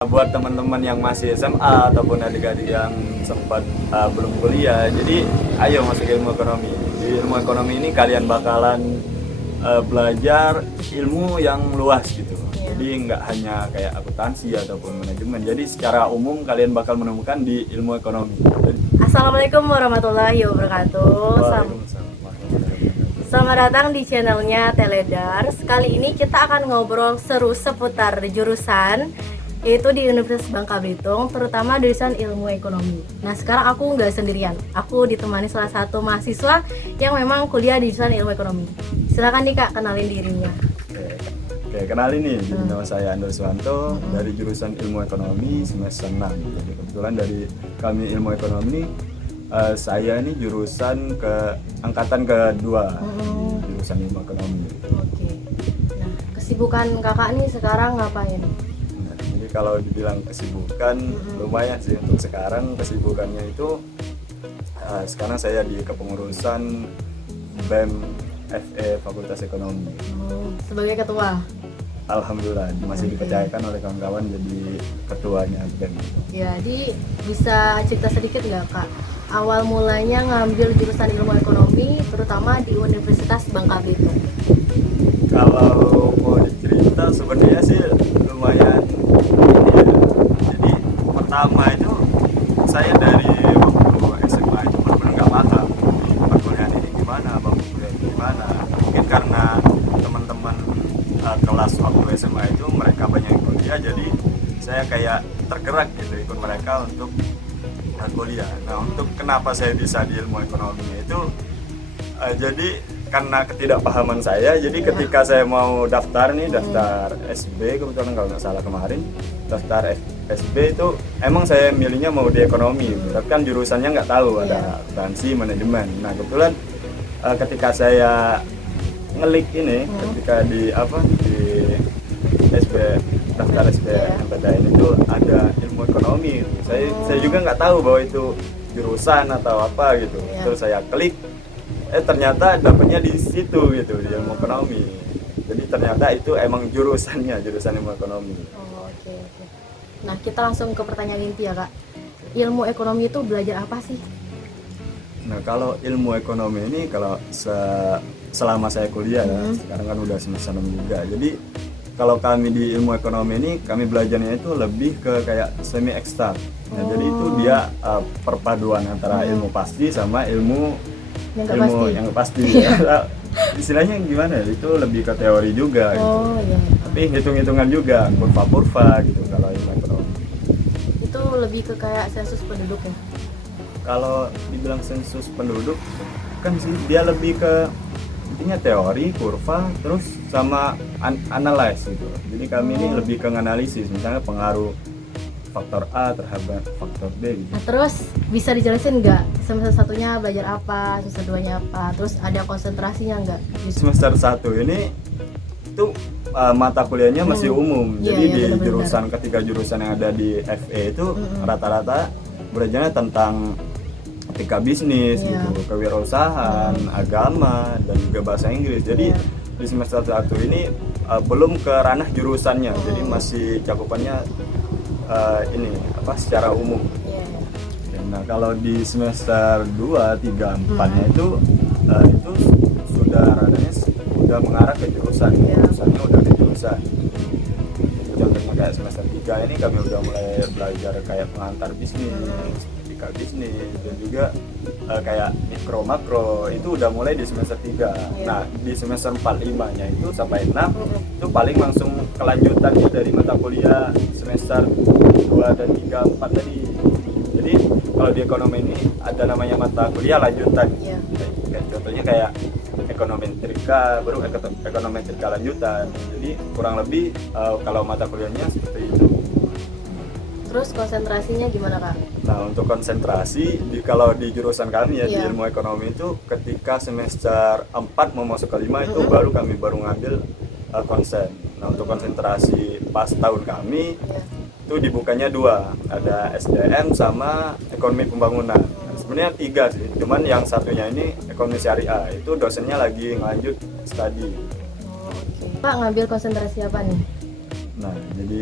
Buat teman-teman yang masih SMA ataupun adik-adik yang sempat belum kuliah, jadi ayo masuk ilmu ekonomi. Di ilmu ekonomi ini kalian bakalan belajar ilmu yang luas gitu. Jadi nggak hanya kayak akuntansi ataupun manajemen. Jadi secara umum kalian bakal menemukan di ilmu ekonomi. Assalamualaikum warahmatullahi wabarakatuh. Waalaikumsalam warahmatullahi wabarakatuh. Selamat datang di channelnya Teledars. Kali ini kita akan ngobrol seru seputar jurusan, yaitu di Universitas Bangka Belitung, terutama jurusan ilmu ekonomi. Nah, sekarang aku nggak sendirian. Aku ditemani salah satu mahasiswa yang memang kuliah di jurusan ilmu ekonomi. Silakan nih Kak, kenalin dirinya. Oke, kenalin nih, jadi nama saya Andor Suwanto dari jurusan ilmu ekonomi semester 6. Jadi kebetulan dari kami ilmu ekonomi, saya ini jurusan angkatan kedua, jurusan ilmu ekonomi. Oke. Nah, kesibukan Kakak nih sekarang ngapain? Nah, jadi kalau dibilang kesibukan, lumayan sih untuk sekarang. Kesibukannya itu sekarang saya di kepengurusan BEM FE Fakultas Ekonomi. Sebagai ketua. Alhamdulillah masih dipercayakan oleh kawan-kawan jadi ketuanya BEM. Jadi bisa cerita sedikit nggak Kak? Awal mulanya ngambil jurusan ilmu ekonomi, terutama di Universitas Bangka Belitung. Kalau mau dicerita sebenarnya sih lumayan ini ya. Jadi pertama itu saya dari waktu SMA itu benar-benar nggak paham perkuliahan ini gimana, bangku kuliah ini gimana. Mungkin karena teman-teman kelas waktu SMA itu mereka banyak yang kuliah, jadi saya kayak tergerak gitu ikut mereka untuk kuliah. Nah, untuk kenapa saya bisa di ilmu ekonomi itu jadi karena ketidakpahaman saya. Jadi ketika saya mau daftar SB, kebetulan kalau nggak salah kemarin daftar SB itu emang saya milihnya mau di ekonomi, tapi kan jurusannya nggak tahu ada akuntansi, manajemen. Nah, kebetulan ketika saya ngelik ini, ketika di SB, daftar SBMPTN itu ada ilmu ekonomi. Saya juga nggak tahu bahwa itu jurusan atau apa gitu. Terus saya klik, ternyata dapatnya di situ gitu, di ilmu ekonomi. Jadi ternyata itu emang jurusan ilmu ekonomi. Oke. Nah, kita langsung ke pertanyaan inti ya Kak. Ilmu ekonomi itu belajar apa sih? Nah, kalau ilmu ekonomi ini kalau selama saya kuliah sekarang kan udah semester 6 juga. Jadi kalau kami di ilmu ekonomi ini kami belajarnya itu lebih ke kayak semi eksak. Nah, jadi itu dia perpaduan antara ilmu pasti sama ilmu yang nggak pasti ya. Istilahnya gimana ya, itu lebih ke teori juga gitu. Iya. Tapi hitung-hitungan juga, kurva-kurva gitu kalau ilmu ekonomi. Itu lebih ke kayak sensus penduduk ya? Kalau dibilang sensus penduduk kan sih dia lebih ke intinya teori, kurva, terus sama analyze gitu. Jadi kami ini lebih ke analisis, misalnya pengaruh faktor A terhadap faktor B gitu. Nah, terus bisa dijelasin nggak semester satunya belajar apa, semester duanya apa, terus ada konsentrasinya nggak? Semester 1 ini itu mata kuliahnya masih umum. Jadi di jurusan ketiga jurusan yang ada di FE itu rata-rata belajarnya tentang etika bisnis gitu, kewirausahaan, agama, dan juga bahasa Inggris. Jadi di semester 1 ini belum ke ranah jurusannya, jadi masih cakupannya secara umum. Nah, kalau di semester 2, 3, 4-nya itu sudah ranahnya udah mengarah ke jurusan. Jurusannya udah di jurusan. Contohnya kayak semester 3 ini kami udah mulai belajar kayak pengantar bisnis, bisnis, dan juga kayak mikro makro itu udah mulai di semester 3. Nah, di semester 4, 5-nya itu sampai 6 itu paling langsung kelanjutannya dari mata kuliah semester 2 dan 3, 4 tadi. Jadi kalau di ekonomi ini ada namanya mata kuliah lanjutan. Kayak contohnya kayak ekonometrika, baru ekonometrika lanjutan. Jadi kurang lebih kalau mata kuliahnya seperti itu. Terus konsentrasinya gimana Kak? Nah, untuk konsentrasi kalau di jurusan kami di ilmu ekonomi itu ketika semester 4 mau masuk ke 5 itu kami baru ngambil konsen. Nah, untuk konsentrasi pas tahun kami itu dibukanya 2, ada SDM sama ekonomi pembangunan. Nah, sebenarnya 3 sih, cuman yang satunya ini ekonomi syariah, itu dosennya lagi ngelanjut studi. Pak ngambil konsentrasi apa nih? Nah, jadi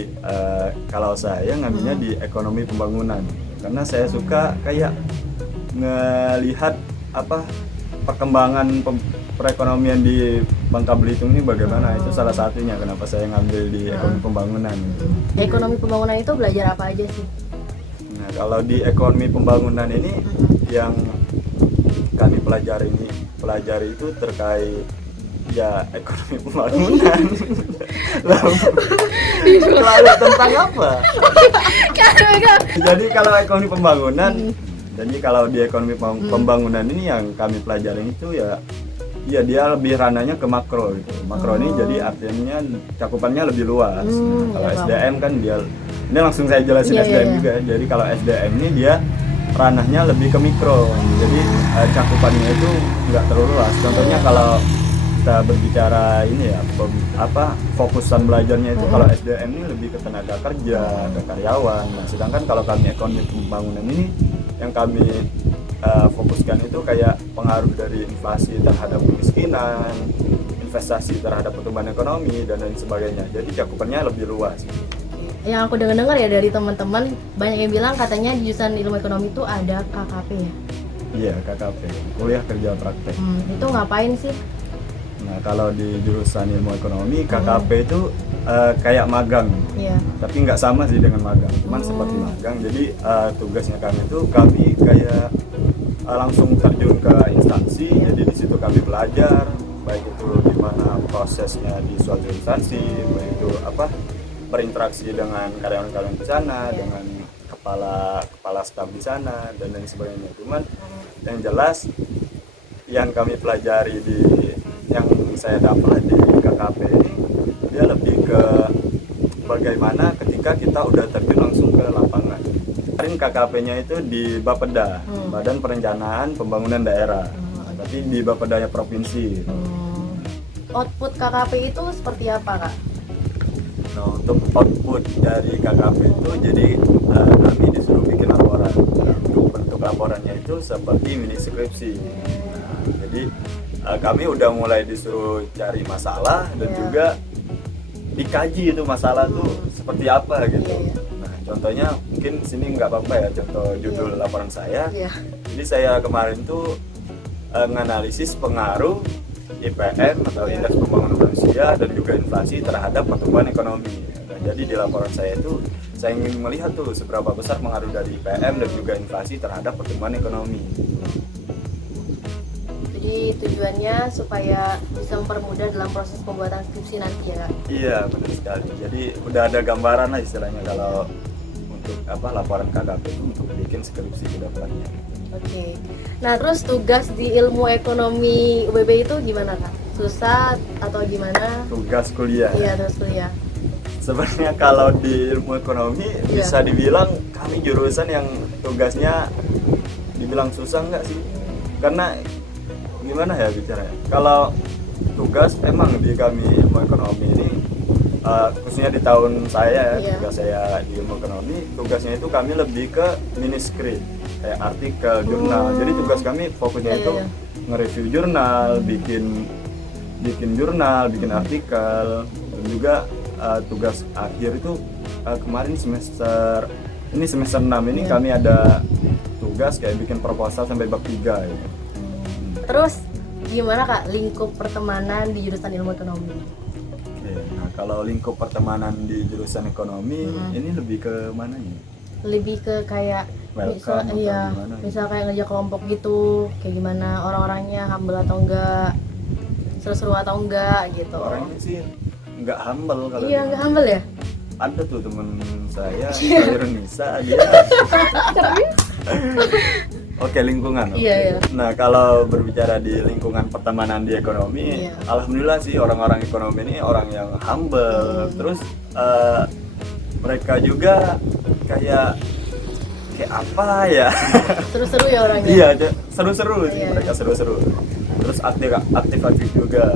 kalau saya ngambilnya di ekonomi pembangunan karena saya suka kayak ngelihat apa perkembangan perekonomian di Bangka Belitung ini bagaimana. Itu salah satunya kenapa saya ngambil di ekonomi pembangunan. Ekonomi pembangunan itu belajar apa aja sih? Nah, kalau di ekonomi pembangunan ini yang kami pelajari itu terkait ya ekonomi pembangunan. Lalu tentang apa? Jadi kalau ekonomi pembangunan, jadi kalau di ekonomi pembangunan ini yang kami pelajari itu ya dia lebih ranahnya ke makro gitu. Makro ini jadi artinya cakupannya lebih luas. Nah, kalau SDM kan dia ini langsung saya jelasin SDM juga. Jadi kalau SDM ini dia ranahnya lebih ke mikro. Jadi cakupannya itu nggak terlalu luas. Contohnya kalau kita berbicara ini ya fokusan belajarnya itu kalau SDM ini lebih ke tenaga kerja, ke karyawan. Nah, sedangkan kalau kami ekonomi pembangunan ini yang kami fokuskan itu kayak pengaruh dari inflasi terhadap kemiskinan, investasi terhadap pertumbuhan ekonomi dan lain sebagainya. Jadi cakupannya lebih luas. Yang aku dengar ya dari teman-teman banyak yang bilang katanya di jurusan ilmu ekonomi itu ada KKP ya? Iya, KKP, kuliah kerja praktek. Itu ngapain sih? Nah, kalau di jurusan ilmu ekonomi KKP itu kayak magang. Iya. Tapi nggak sama sih dengan magang, cuman seperti magang. Jadi tugasnya kami kayak langsung terjun ke instansi. Jadi di situ kami belajar baik itu gimana prosesnya di suatu instansi, baik itu berinteraksi dengan karyawan-karyawan di sana, dengan kepala staf di sana dan lain sebagainya. Cuman yang jelas yang kami pelajari yang saya dapat di KKP ini dia lebih ke bagaimana ketika kita udah terjun langsung ke lapangan. Kemarin KKP-nya itu di Bapeda, Badan Perencanaan Pembangunan Daerah, tapi di Bapedanya provinsi. Output KKP itu seperti apa, Kak? Nah, untuk output dari KKP itu jadi kami disuruh bikin laporan. Untuk bentuk laporannya itu seperti mini skripsi. Nah, jadi kami udah mulai disuruh cari masalah dan juga dikaji itu masalah tuh seperti apa gitu. Nah, contohnya mungkin sini nggak apa-apa ya contoh judul laporan saya. Jadi saya kemarin tuh menganalisis pengaruh IPM atau Indeks Pembangunan Manusia dan juga inflasi terhadap pertumbuhan ekonomi. Nah, jadi di laporan saya itu saya ingin melihat tuh seberapa besar pengaruh dari IPM dan juga inflasi terhadap pertumbuhan ekonomi. Jadi tujuannya supaya bisa mempermudah dalam proses pembuatan skripsi nanti ya, Kak? Iya, benar sekali. Jadi udah ada gambaran lah istilahnya kalau untuk laporan KKP itu untuk bikin skripsi ke depannya. Oke. Nah, terus tugas di ilmu ekonomi UBB itu gimana, Kak? Susah atau gimana? Tugas kuliah. Iya, tugas kuliah. Sebenarnya kalau di ilmu ekonomi bisa dibilang kami jurusan yang tugasnya dibilang susah enggak sih? Karena gimana ya bicaranya? Kalau tugas emang di kami ilmu ekonomi ini khususnya di tahun saya tugas saya di ilmu ekonomi, tugasnya itu kami lebih ke mini script kayak artikel, jurnal. Jadi tugas kami fokusnya itu nge-review jurnal, bikin jurnal, bikin artikel, dan juga tugas akhir itu kemarin semester 6 ini kami ada tugas kayak bikin proposal sampai bab 3 gitu. Terus gimana, Kak, lingkup pertemanan di jurusan ilmu ekonomi? Oke, nah kalau lingkup pertemanan di jurusan ekonomi ini lebih ke mana nih? Lebih ke kayak misal kayak ngajak kelompok gitu, kayak gimana orang-orangnya, humble atau enggak, seru-seru atau enggak gitu. Orangnya sih enggak humble kalau enggak humble ya? Ada tuh temen saya, Nisa, dia Oke, lingkungan. Iya. Nah, kalau berbicara di lingkungan pertemanan di ekonomi, alhamdulillah sih orang-orang ekonomi ini orang yang humble. Terus mereka juga kayak apa ya? Seru-seru ya orangnya. Iya, seru-seru sih mereka seru-seru. Terus aktif juga.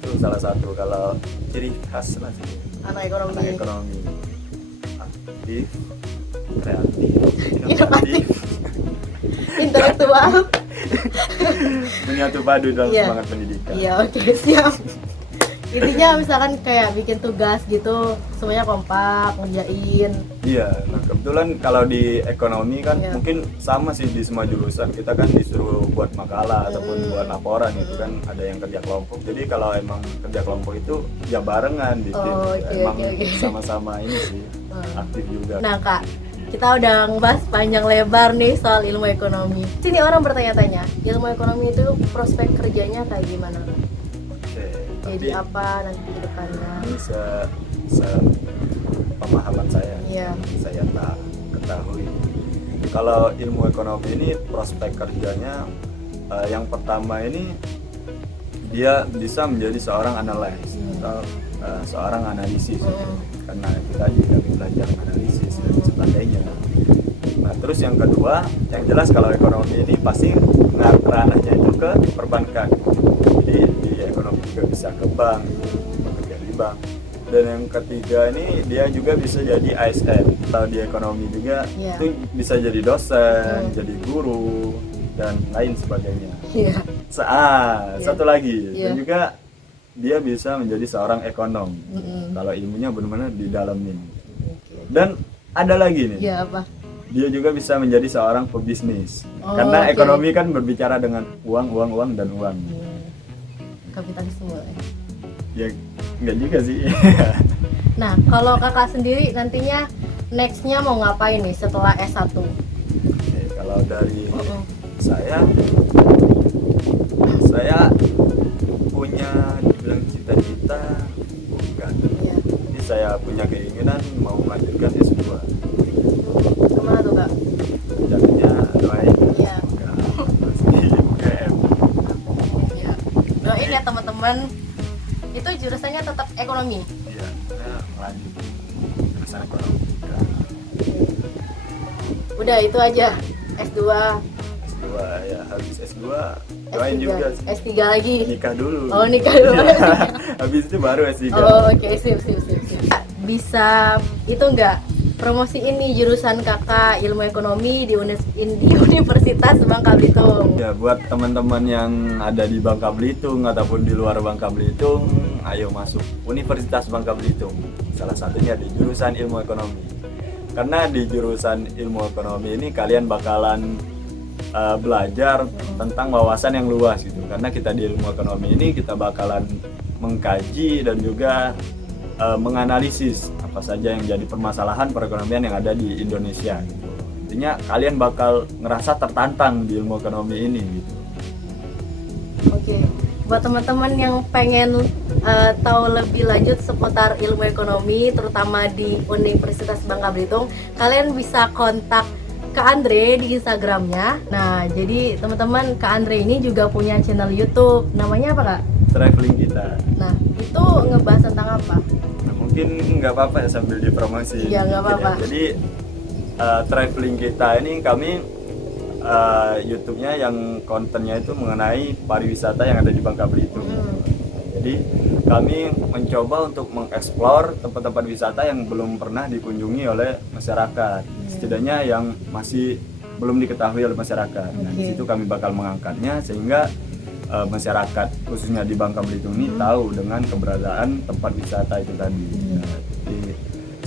Itu salah satu kalau ciri khas lah sih. Anak ekonomi. Aktif, kreatif, inovatif. Intelektual menyatu padu dalam semangat pendidikan. Iya, oke, siap. Intinya misalkan kayak bikin tugas gitu semuanya kompak ngerjain. Iya, nah kebetulan kalau di ekonomi kan Iya. mungkin sama sih di semua jurusan, kita kan disuruh buat makalah ataupun buat laporan itu kan ada yang kerja kelompok. Jadi kalau emang kerja kelompok itu ya barengan di tim. Oh, oke, Emang oke. sama-sama ini sih aktif juga. Nah kak, kita udah ngebahas panjang lebar nih soal ilmu ekonomi. Sini orang bertanya-tanya, ilmu ekonomi itu prospek kerjanya kayak gimana? Oke, Jadi tapi apa nanti ke depannya? ini pemahaman saya, Iya. saya tak ketahui. Kalau ilmu ekonomi ini prospek kerjanya yang pertama ini dia bisa menjadi seorang analis atau seorang analisis karena kita juga belajar analisis dan sebagainya. Nah terus yang kedua, yang jelas kalau ekonomi ini pasti ranahnya itu ke perbankan. Jadi di ekonomi juga bisa ke bank, bekerja di bank. Dan yang ketiga ini dia juga bisa jadi ASN. Kalau di ekonomi juga Iya. itu bisa jadi dosen, jadi guru dan lain sebagainya. Iya. Iya. Satu lagi Iya. dan juga dia bisa menjadi seorang ekonom. Mm-mm. Kalau ilmunya benar-benar didalamin. Oke. Dan ada lagi nih. Iya apa? Dia juga bisa menjadi seorang pebisnis. Oh, Karena oke. ekonomi kan berbicara dengan uang dan uang. Kapitalisme. Ya enggak juga sih. Nah kalau kakak sendiri nantinya nextnya mau ngapain nih setelah S1? Oke, kalau dari Mm-mm. saya punya dibilang cita-cita bukan. Iya. Jadi saya punya keinginan mau melanjutkan S2. Kemana tuh kak? Jadinya doain. Iya. Semoga pasti UGM. Iya. Doain ya teman-teman. Itu jurusannya tetap ekonomi. Iya, saya melanjutkan jurusan ekonomi juga. Udah itu aja. S2, S2 ya, habis S2 doain S3, juga S3 lagi. nikah dulu. Oh, nikah dulu. Iya. Habis itu baru S3. Oh, oke, sip. Bisa itu enggak promosi ini jurusan kakak ilmu ekonomi di Universitas Bangka Belitung. Ya, buat teman-teman yang ada di Bangka Belitung ataupun di luar Bangka Belitung, ayo masuk Universitas Bangka Belitung. Salah satunya di jurusan ilmu ekonomi. Karena di jurusan ilmu ekonomi ini kalian bakalan belajar tentang wawasan yang luas gitu. Karena kita di ilmu ekonomi ini kita bakalan mengkaji dan juga menganalisis apa saja yang jadi permasalahan perekonomian yang ada di Indonesia gitu. Intinya kalian bakal ngerasa tertantang di ilmu ekonomi ini gitu. Oke. Buat teman-teman yang pengen tahu lebih lanjut seputar ilmu ekonomi terutama di Universitas Bangka Belitung, kalian bisa kontak Kak Andre di Instagramnya. Nah, jadi teman-teman Kak Andre ini juga punya channel YouTube. Namanya apa Kak? Traveling kita. Nah, itu ngebahas tentang apa? Nah, mungkin nggak apa-apa ya sambil dipromosi. Iya, nggak apa-apa. Jadi traveling kita ini kami YouTube-nya yang kontennya itu mengenai pariwisata yang ada di Bangka Belitung. Jadi kami mencoba untuk mengeksplor tempat-tempat wisata yang belum pernah dikunjungi oleh masyarakat, setidaknya yang masih belum diketahui oleh masyarakat. Nah, di situ kami bakal mengangkatnya sehingga masyarakat khususnya di Bangka Belitung ini tahu dengan keberadaan tempat wisata itu tadi. Nah, di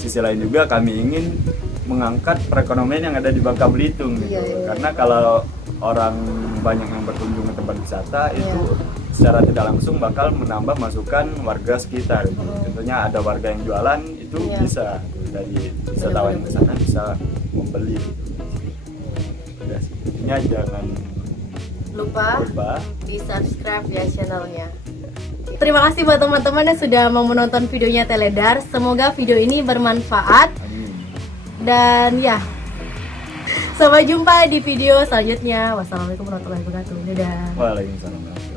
sisi lain juga kami ingin mengangkat perekonomian yang ada di Bangka Belitung gitu. Karena kalau orang banyak yang berkunjung ke tempat wisata itu secara tidak langsung bakal menambah masukan warga sekitar gitu. Contohnya ada warga yang jualan itu bisa dari wisatawan yang ke sana bisa membeli gitu. Udah sih. Intinya jangan lupa lupa di subscribe ya channelnya. Terima kasih buat teman-teman yang sudah mau menonton videonya Teledar. Semoga video ini bermanfaat. Amin. Dan ya, sampai jumpa di video selanjutnya. Wassalamualaikum warahmatullahi wabarakatuh. Dadah. Waalaikumsalam.